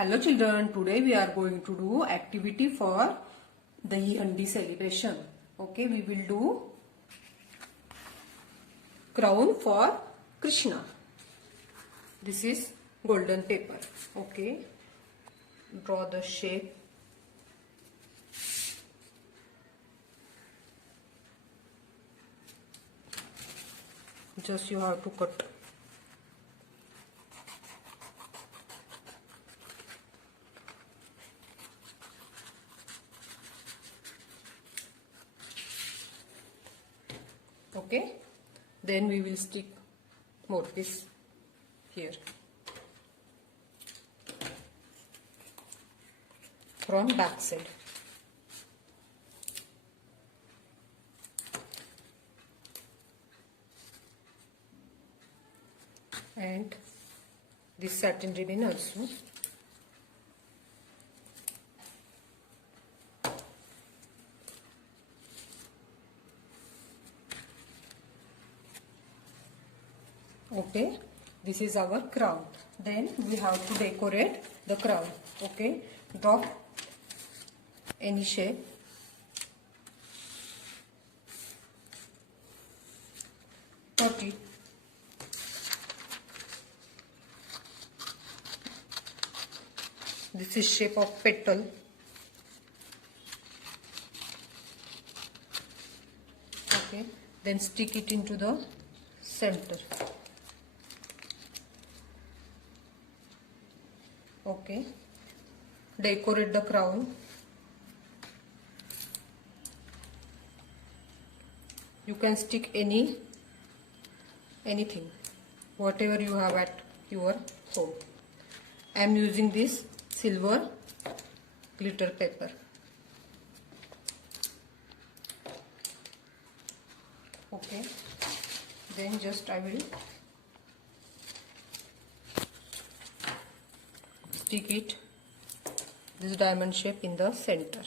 Hello children, today we are going to do activity for Dahihandi celebration. Okay, we will do crown for Krishna. This is golden paper. Okay, draw the shape. Just you have to cut. Okay, then we will stick more piece here from back side. And this satin ribbon also. Okay, this is our crown. Then we have to decorate the crown. Okay, draw any shape. Cut it. This is shape of petal. Okay, then stick it into the center. Okay, decorate the crown. You can stick anything, whatever you have at your home. I am using this silver glitter paper. Okay, then just I will stick it this diamond shape in the center.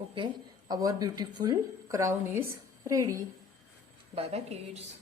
Okay, our beautiful crown is ready. Bye bye kids.